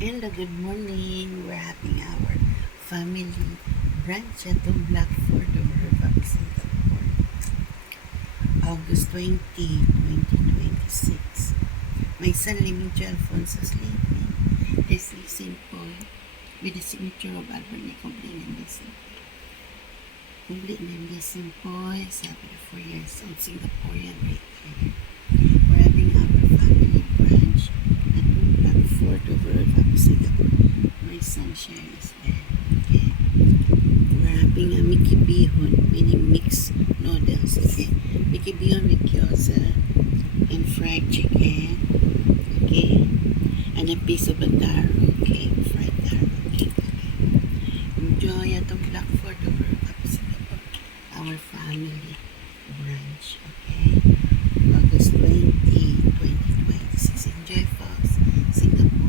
Hello, good morning. We're having our family brunch at the Blackford Overlook, Singapore, August 20, 2026. My son, Limingjo Alfonso, sleeping. This is simple with the signature of Albert Complete and Listen. Complete and Listen boy, 74 years old, Singaporean right here. We're having our family brunch at the Blackford Overlook, Singapore. My son shares there. Okay. We're having a Mickey Bihon, meaning mixed noodles. Okay. Mickey Bihon with gyoza and fried chicken. Okay. And a piece of a taro cake, fried taro cake. Okay. Enjoy at the Blackford Overlook, Singapore. Our family brunch. Okay. August 20, 2026. Enjoy, folks. Singapore.